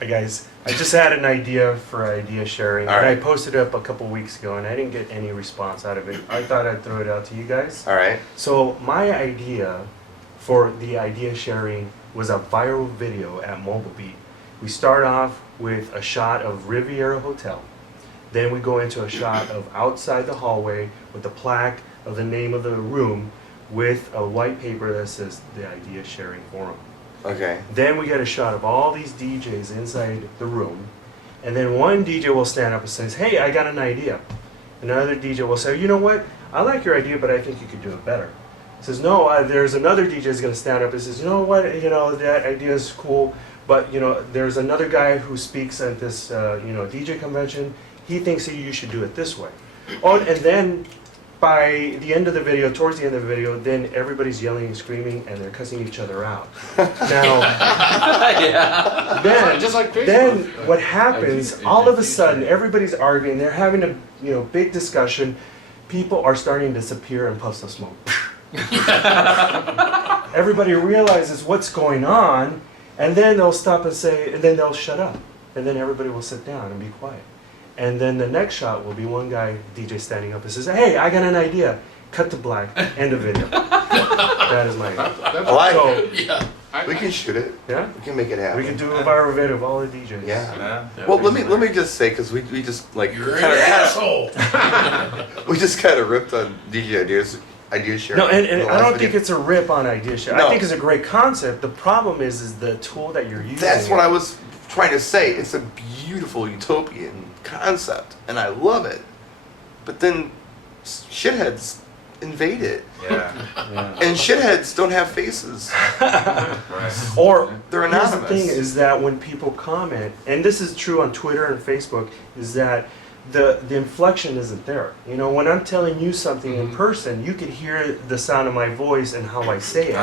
Hi guys, I just had an idea for idea sharing, All and right. I posted it up a couple weeks ago, and I didn't get any response out of it. I thought I'd throw it out to you guys. All right. So my idea for the idea sharing was a viral video at Mobile Beat. We start off with a shot of Riviera Hotel. Then we go into a shot of outside the hallway with the plaque of the name of the room with a white paper that says the idea sharing forum. Okay. Then we get a shot of all these DJs inside the room, and then one DJ will stand up and says, "Hey, I got an idea." Another DJ will say, "You know what? I like your idea, but I think you could do it better." Says, "No, there's another DJ is going to stand up and says, you know what? That idea is cool, but there's another guy who speaks at this DJ convention. He thinks that you should do it this way." Oh, and then by the end of the video, towards the end of the video, then everybody's yelling and screaming and they're cussing each other out. Now, Yeah. then, Just like Facebook. then what happens, all of a sudden, everybody's arguing, they're having a big discussion, people are starting to disappear and puffs of smoke. Everybody realizes what's going on, and then they'll stop and say, and then they'll shut up. And then everybody will sit down and be quiet. And then the next shot will be one guy, DJ, standing up and says, "Hey, I got an idea." Cut to black, end of video. That is my idea. I like So, it. Yeah. We can shoot it. yeah? We can make it happen. We can do a viral video of all the DJs. Yeah. Yeah. Well, let me just say, because we just like You're an kind asshole. of we just kind of ripped on DJ idea sharing. No, and in the I last don't video. think it's a rip on idea share. No. I think it's a great concept. The problem is the tool that you're using. That's what I was trying to say. It's a beautiful utopian concept, and I love it. But then shitheads invade it, Yeah. Yeah. and shitheads don't have faces. Right. Or They're here's anonymous. the thing is that when people comment, and this is true on Twitter and Facebook, is that the inflection isn't there. When I'm telling you something in person, you could hear the sound of my voice and how I say it.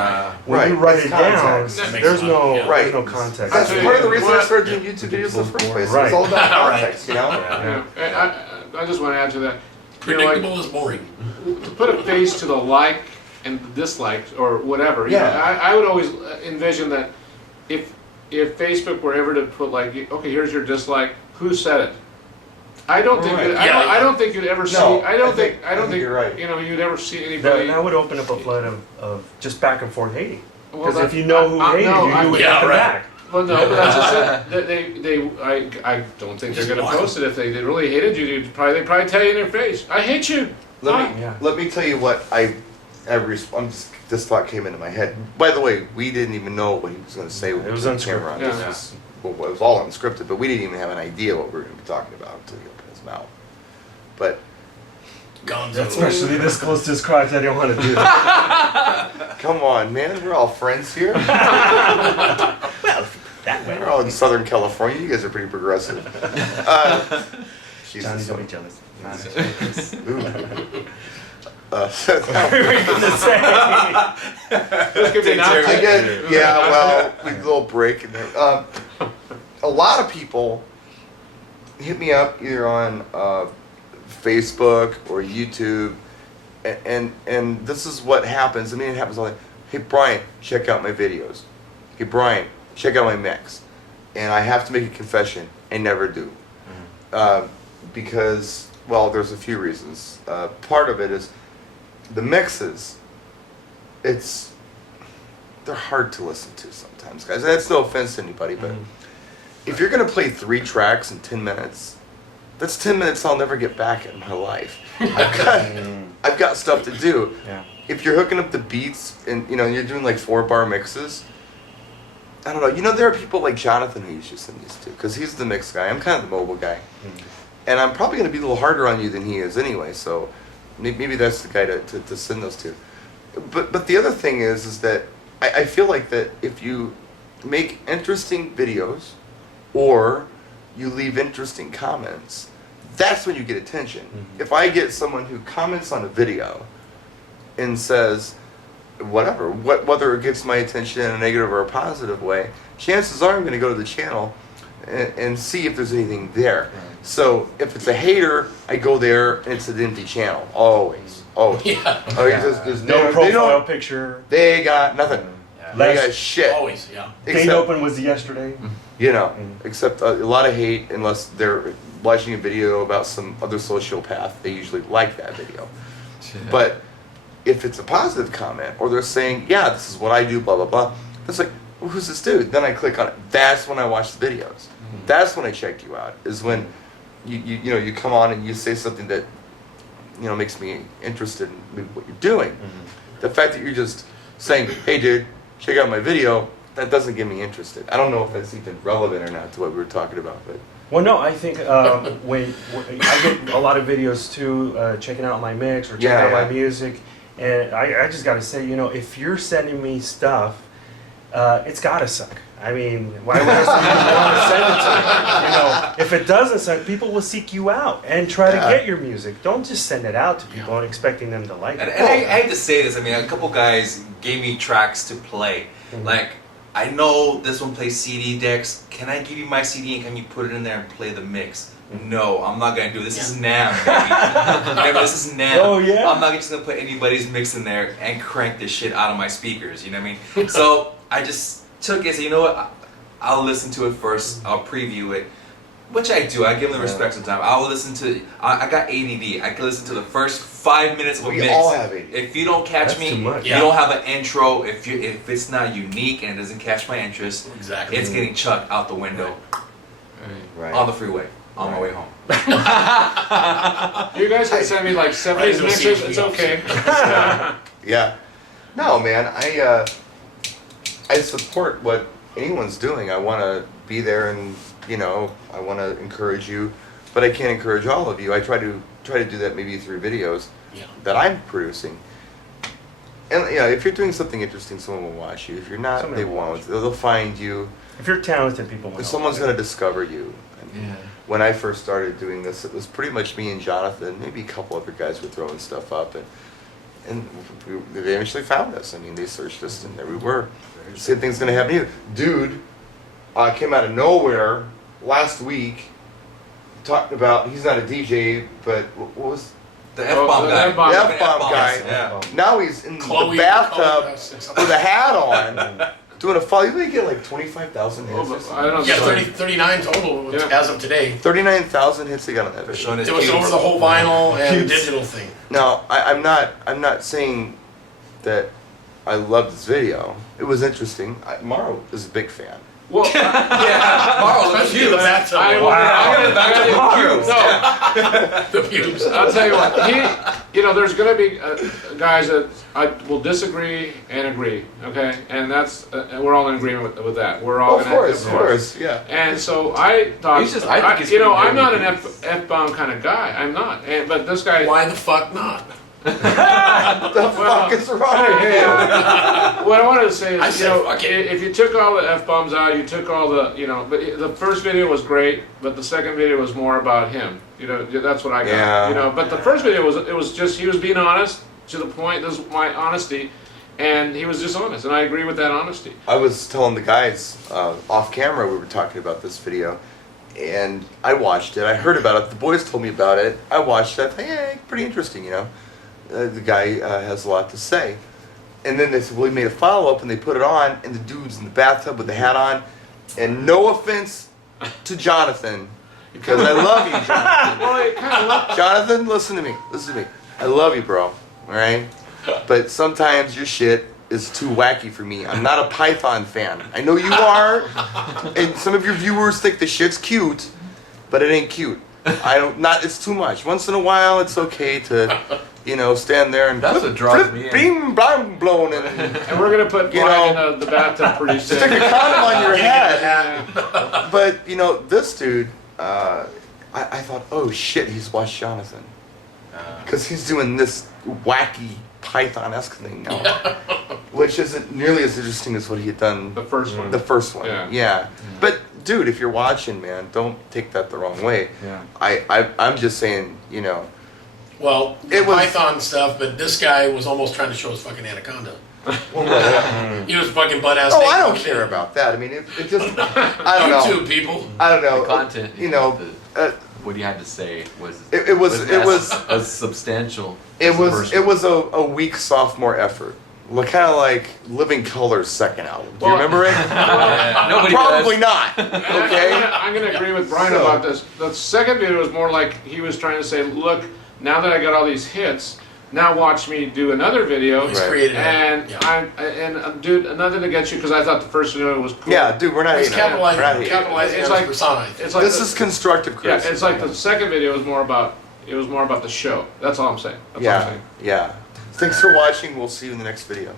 When Right. you write It's it down, context. That makes there's a lot, no yeah. Right. there's no context. That's Actually, part of the reason I what- started doing YouTube videos in the first place. Right. It's all about Right. context, you know? Yeah. Yeah. I just want to add to that. Predictable is boring. To put a face to the like and dislike or whatever. Yeah. I would always envision that if Facebook were ever to put like, okay, here's your dislike. Who said it? I don't think. Right. I don't think you'd ever see. No, I don't I think. think- I don't I think think you're right. You'd ever see anybody. That would open up a flood of just back and forth hating. Well, Because that- if you know who hated no, you would yeah, hit them right. back. Well, no, but that's just it. I don't think they're going to post it if they really hated you. They'd probably tell you in their face, "I hate you." Yeah. Let me tell you what this thought came into my head. By the way, we didn't even know what he was going to say with It was the unscripted. camera on. Yeah. This was, it was all unscripted, but we didn't even have an idea what we were going to be talking about until he opened his mouth. But Gonzo. Especially this close to his crotch, I didn't want to do that. come on, man, we're all friends here. That way. We're all in Southern California. You guys are pretty progressive. Johnny, Jesus. don't be jealous. Ooh. What were you gonna say? This could be an outtake. Again, yeah, well, we a little break in there. A lot of people hit me up either on Facebook or YouTube, and this is what happens. I mean, it happens all the time. Hey, Brian, check out my videos. Hey, Brian, check out my mix. And I have to make a confession. I never do. Because, well, there's a few reasons. Part of it is the mixes. They're hard to listen to sometimes, guys. And that's no offense to anybody, but if you're going to play 3 tracks in 10 minutes, that's 10 minutes I'll never get back in my life. I've got stuff to do. Yeah. If you're hooking up the beats and you're doing like 4-bar mixes, I don't know. There are people like Jonathan who you should send these to because he's the mix guy. I'm kind of the mobile guy, and I'm probably going to be a little harder on you than he is anyway. So maybe that's the guy to send those to. But the other thing is that I feel like that if you make interesting videos or you leave interesting comments, that's when you get attention. If I get someone who comments on a video and says whatever, whether it gets my attention in a negative or a positive way, chances are I'm going to go to the channel and see if there's anything there. Right. So if it's a hater, I go there and it's an empty channel. Always. Yeah. Oh, Yeah. there's No they profile don't- picture. They got nothing. Yeah. They Last- got shit. Always, yeah. Date open was yesterday. You know, except a lot of hate unless they're watching a video about some other sociopath. They usually like that video. But if it's a positive comment or they're saying, yeah, this is what I do, blah, blah, blah, it's like, well, who's this dude? Then I click on it. That's when I watch the videos. That's when I check you out, is when you come on and you say something that, makes me interested in what you're doing. The fact that you're just saying, hey, dude, check out my video, that doesn't get me interested. I don't know if that's even relevant or not to what we were talking about, but. Well, no, I think when I get a lot of videos too, checking out my mix or checking out my music, and I just got to say, if you're sending me stuff, it's got to suck. I mean, why would I want to send it to you? If it doesn't suck, people will seek you out and try to get your music. Don't just send it out to people and expecting them to like it. And I hate to say this, I mean, a couple guys gave me tracks to play. Like, I know this one plays CD decks. Can I give you my CD and can you put it in there and play the mix? No, I'm not gonna do it. This is NAM, baby. Remember, this is NAM. Oh, yeah? I'm not just gonna put anybody's mix in there and crank this shit out of my speakers, you know what I mean? So I just took it and said, you know what, I'll listen to it first, I'll preview it. Which I do, I give them the respect sometimes. I will listen to, I got ADD. I can listen to the first 5 minutes of a mix. We all have ADD. If you don't catch That's me, too much. you don't have an intro, if it's not unique and it doesn't catch my interest, Exactly. it's getting chucked out the window Right. on the freeway, on my way home. You guys can send me like 70s go mixes, see it's it. okay. Yeah. No, man, I support what anyone's doing. I want to be there and, I want to encourage you, but I can't encourage all of you. I try to do that maybe through videos that I'm producing. And, if you're doing something interesting, someone will watch you. If you're not, Someone they will won't. watch They'll find you. If you're talented, people will know. Someone's going to discover you. Yeah. When I first started doing this, it was pretty much me and Jonathan. Maybe a couple other guys were throwing stuff up, and they eventually found us. I mean, they searched us, and there we were. Same thing's gonna happen to you, dude. Came out of nowhere last week, talking about he's not a DJ, but what was The F-bomb guy. F-bomb. the F-bomb guy? Yeah. Now he's in Chloe- the bathtub Chloe- with a hat on, doing a fall. You may get like 25,000 hits. Oh, or but something. I don't know. Yeah, so- 39 total Yeah. as of today. 39,000 hits they got on that. For video. showing his It was pubes. over the whole vinyl and Pubes. digital thing. Now, I'm not saying that I love this video. It was interesting. Maro is a big fan. Well, Yeah, Marl, look at Especially you. the bathtub. I- one. I got the back to the pubes. no, The pubes. I'll tell you what. There's going to be guys that I will disagree and agree. Okay, and that's we're all in agreement with that. We're all. Of course, yeah. And so I thought, He's just- I think he's you know, pretty I'm good not at an these. F-bomb kind of guy. I'm not. But this guy. Why the fuck not? What the fuck is wrong with Hey, you? what I wanted to say I is, said fuck it. if you took all the F-bombs out, you took all the, but the first video was great, but the second video was more about him. That's what I got. Yeah. But the first video was just, he was being honest, to the point, this is my honesty, and he was just honest, and I agree with that honesty. I was telling the guys off camera, we were talking about this video, and I watched it. I heard about it. The boys told me about it. I watched it. I thought, yeah, pretty interesting, the guy has a lot to say. And then they said, well, he made a follow-up, and they put it on, and the dude's in the bathtub with the hat on. And no offense to Jonathan, because I love you, Jonathan. Well, it kind of Jonathan, listen to me. I love you, bro. All right? But sometimes your shit is too wacky for me. I'm not a Python fan. I know you are, and some of your viewers think the shit's cute, but it ain't cute. It's too much. Once in a while, it's okay to, stand there and That's what draws me in. beam, blam, blown, and and we're going to put You Brian know, in the bathtub pretty soon. stick a condom on your head. Yeah. But, this dude, I thought, oh shit, he's watched Jonathan. Because he's doing this wacky Python-esque thing now. Which isn't nearly as interesting as what he had done The first one. the first one. Yeah. But, dude, if you're watching, man, don't take that the wrong way. Yeah. I'm just saying, Well, It was- Python stuff, but this guy was almost trying to show his fucking anaconda. He was fucking butt ass. Oh, naked I don't on care video. about that. I mean, it just, I don't know. YouTube people. I don't know. The content, what he had to say was It was as substantial. It as the was first it one. was a weak sophomore effort. kind of like Living Color's second album. Do you Well- remember it? Nobody Probably does. not. And Okay. I'm gonna agree with Brian So- about this. The second video was more like he was trying to say, look, now that I got all these hits, now watch me do another video. He's Right. created And dude, nothing against you because I thought the first video was cool. Yeah, dude, we're not He's hating on it. We're not capitalizing, hating on it. capitalizing It's on like- his persona. I think. It's like This the- is constructive Yeah, criticism. it's like the second video was more about the show. That's all I'm saying. That's all I'm Yeah, saying. yeah. Thanks for watching. We'll see you in the next video.